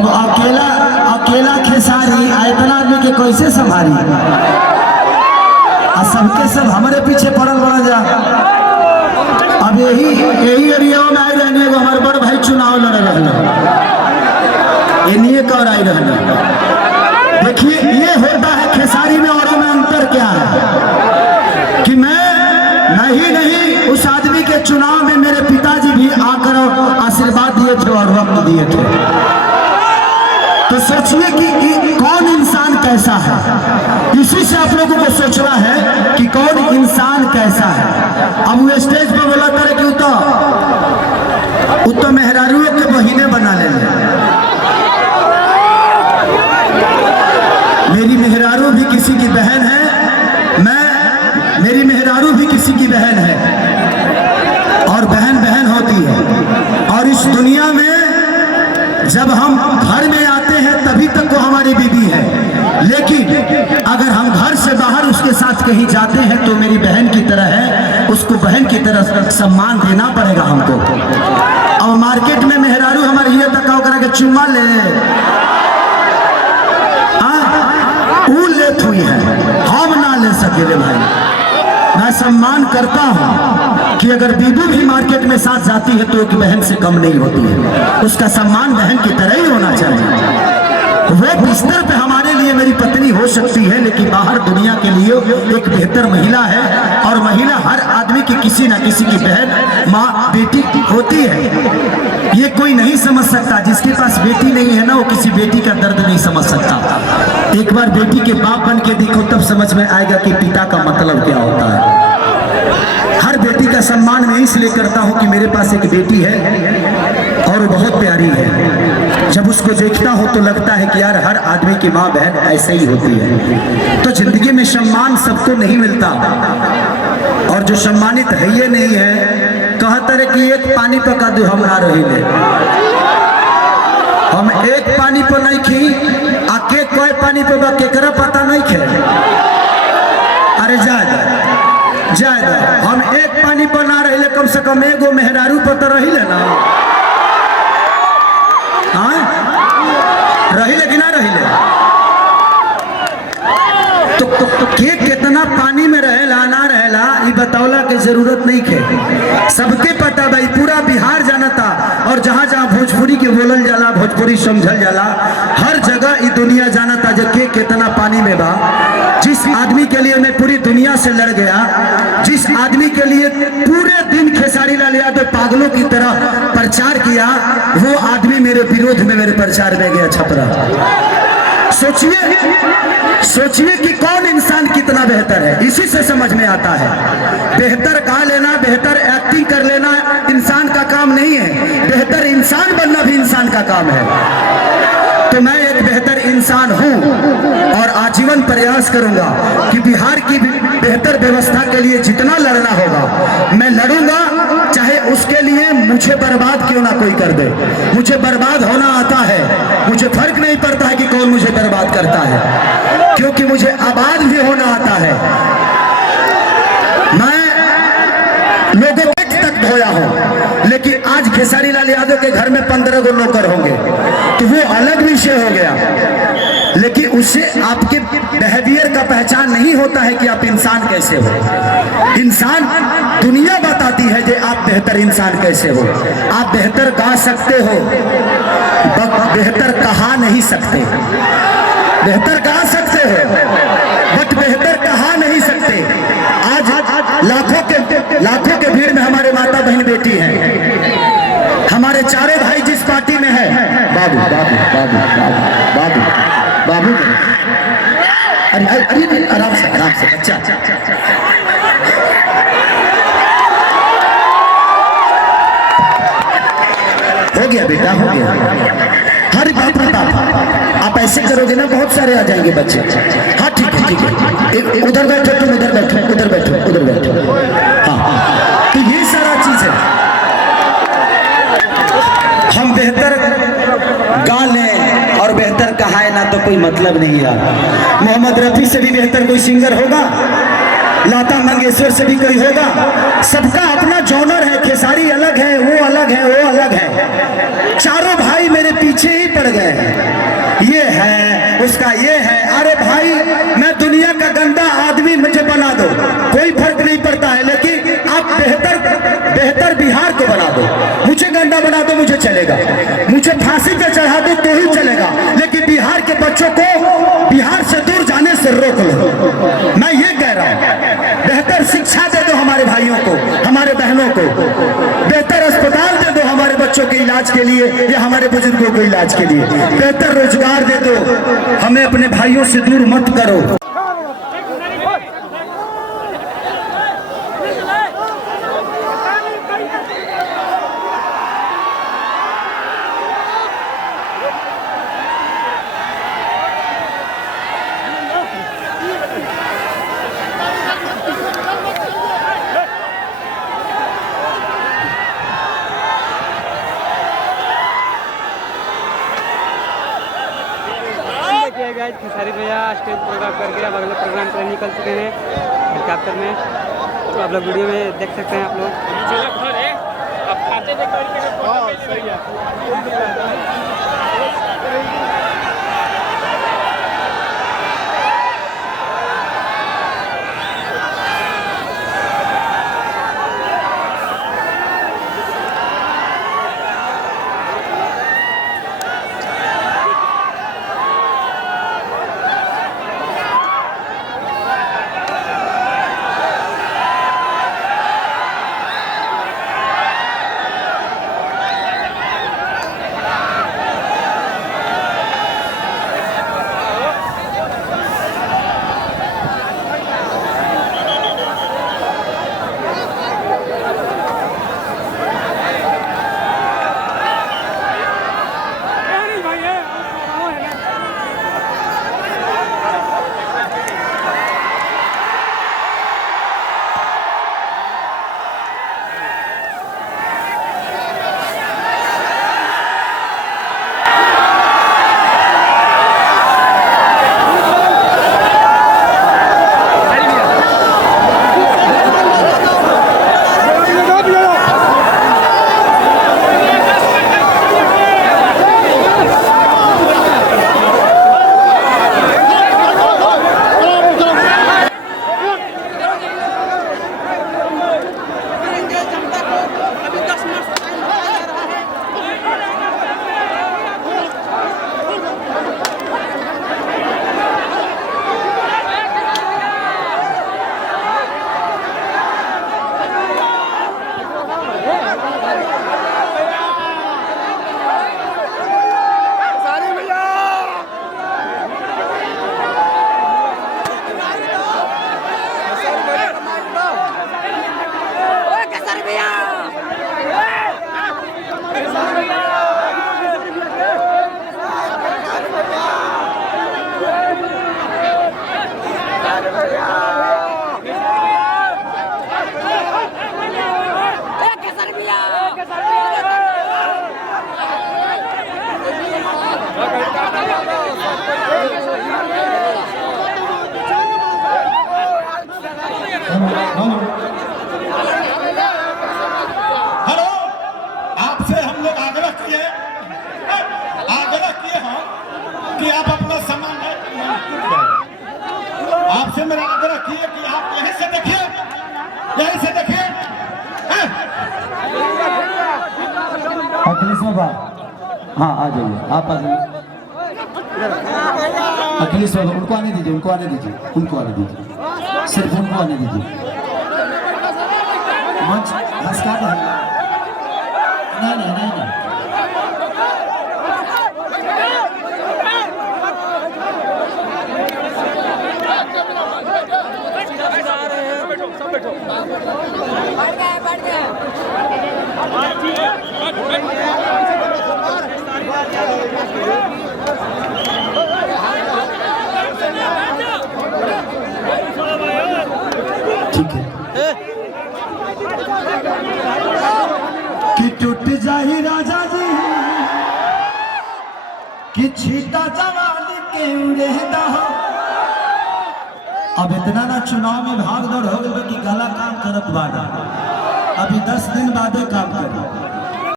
अब अकेला अकेला खेसारी इतना आदमी के कैसे संभाली? और सबके सब हमारे पीछे पड़ल बड़ा जा। अब यही एरिया में आई रहने को हमारे बड़ भाई चुनाव लड़ रहे इन्हीं कौर आई रहने। देखिए ये होता है खेसारी में और में अंतर क्या है कि मैं नहीं उस आदमी के चुनाव में मेरे पिताजी भी आकर आशीर्वाद दिए थे और वक्त दिए थे। तो सोचिए कि कौन इंसान कैसा है, इसी से आप लोगों को सोचना है कि कौन इंसान कैसा है। अब वो स्टेज पर बोला था कि उतो मेहरारू के महीने बना ले। मेरी मेहरारू भी किसी की बहन है, मेरी मेहरारू भी किसी की बहन है और बहन बहन होती है। और इस दुनिया में जब हम घर में आते हैं तभी तक वो हमारी बीवी है, लेकिन अगर हम घर से बाहर उसके साथ कहीं जाते हैं तो मेरी बहन की तरह है, उसको बहन की तरह सम्मान देना पड़ेगा हमको। और मार्केट में मेहरारू हमारे ये तक करा के चुम्मा ले लेत हुई है, हम ना ले सके भाई। मैं सम्मान करता हूं कि अगर बीबी भी मार्केट में साथ जाती है तो एक बहन से कम नहीं होती है, उसका सम्मान बहन की तरह ही होना चाहिए। वो बिस्तर पे हमारे लिए मेरी पत्नी हो सकती है, लेकिन बाहर दुनिया के लिए एक बेहतर महिला है। और महिला हर आदमी की किसी ना किसी की बहन माँ बेटी होती है। ये कोई नहीं समझ सकता, जिसके पास बेटी नहीं है ना वो किसी बेटी का दर्द नहीं समझ सकता। एक बार बेटी के बाप बन के देखो तब समझ में आएगा कि पिता का मतलब क्या होता है। हर बेटी का सम्मान मैं इसलिए करता हूँ कि मेरे पास एक बेटी है और बहुत प्यारी है। जब उसको देखता हो तो लगता है कि यार हर आदमी की माँ बहन ऐसे ही होती है। तो जिंदगी में सम्मान सबको नहीं मिलता, और जो सम्मानित है ये नहीं है, कहते रहे कि एक पानी पका दो हम ना रही ले। हम एक पानी पर नहीं खी आके कोई पानी पर केकरा पता नहीं खे। अरे जाए हम एक पानी पर ना रही ले, कम से कम एगो मेहरारू पर तो रही ले ना। रही ले कि ना रही ले? तो के कितना पानी में रहेला ना रहेला ये बतौला के जरूरत नहीं है। सबके पता भाई, पूरा बिहार जानता। और जहाँ जहाँ भोजपुरी के बोलल जाला, भोजपुरी समझल जाला, हर जगह ये दुनिया जानता जो के कितना पानी में बा। जिस आदमी के लिए मैं पूरी दुनिया से लड़ गया, जिस आदमी के लिए पूरे दिन खेसारी लाल यादव पागलों की तरह प्रचार किया, वो आदमी मेरे विरोध में मेरे प्रचार में गया छपरा। सोचिए कि कौन इंसान कितना बेहतर है, इसी से समझ में आता है। बेहतर गा लेना, बेहतर एक्टिंग कर लेना इंसान का काम नहीं है, बेहतर इंसान बनना भी इंसान का काम है। तो मैं एक बेहतर इंसान हूं और आजीवन प्रयास करूंगा कि बिहार की बेहतर व्यवस्था के लिए जितना लड़ना होगा मैं लड़ूंगा, चाहे उसके लिए मुझे बर्बाद क्यों ना कोई कर दे। मुझे बर्बाद होना आता है, मुझे फर्क नहीं पड़ता है कि कौन मुझे बर्बाद करता है, क्योंकि मुझे आबाद भी होना आता है। मैं लोगों तक धोया हूं, लेकिन आज खेसारी लाल यादव के घर में 15 गो नौकर होंगे तो वो अलग विषय हो गया, लेकिन उससे आपके बिहेवियर का पहचान नहीं होता है कि आप इंसान कैसे हो। इंसान दुनिया बताती है कि आप बेहतर इंसान कैसे हो। आप बेहतर गा सकते हो, बेहतर कहा नहीं सकते। बेहतर गा सकते हो बट बेहतर कहा नहीं सकते। आज लाखों के भीड़ में हमारे माता बहन बेटी हैं, हमारे चारों भाई जिस पार्टी में है, बाबू बाबू बाबू बाबू बाबू बाबू, अरे आराम से बच्चा। हो गया बेटा, हो गया। हर बात आप ऐसे करोगे ना बहुत सारे आ जाएंगे बच्चे। हाँ ठीक है, उधर बैठो तुम, उधर बैठो। हाँ, तो ये सारा चीज है। हम बेहतर गा लें और बेहतर कहाए ना तो कोई मतलब नहीं है। मोहम्मद रफी से भी बेहतर कोई सिंगर होगा, लता मंगेशकर से भी कोई होगा। सबका अपना जॉनर है, खेसारी अलग है, वो अलग है, वो अलग है। चारों भाई मेरे पीछे ही पड़ गए हैं, ये है उसका ये है। अरे भाई मैं दुनिया का गंदा आदमी मुझे बना दो, कोई फर्क नहीं पड़ता है, लेकिन आप बेहतर बिहार को बना दो। मुझे गंदा बना दो मुझे चलेगा, मुझे फांसी पे चढ़ा दो तो ही चलेगा, लेकिन बिहार के बच्चों को बिहार से दूर जाने से रोक लो। मैं ये कह रहा हूँ, बेहतर शिक्षा दे दो हमारे भाइयों को, हमारे बहनों को, बेहतर अस्पताल दे दो हमारे बच्चों के इलाज के लिए या हमारे बुजुर्गों को इलाज के लिए, बेहतर रोजगार दे दो, हमें अपने भाइयों से दूर मत करो। खेसारी भैया स्टेज प्रोग्राम करके अब अगले प्रोग्राम के लिए निकल चुके हैं हेलीकॉप्टर में, तो आप लोग वीडियो में देख सकते हैं। आप लोग हेलो, आपसे हम लोग आग्रह किए हैं कि आप अपना सामान आपसे मेरा आग्रह किए कि आप यहीं से देखिए, अखिलेश बाबा, हाँ आ जाइए, आप आ जाइए। अखिलेश बाबा उनको आने दीजिए, सिर्फ उनको आने दीजिए। मंच हंसका दे, नहीं ठीक है। कि टूट जाही राजा जी कि छीटा जवान के उड़ेदा। अब इतना ना चुनाव में भाग दौड़ हो गई कि गला काम करत बाड़ा, अभी 10 दिन बादे काम करी।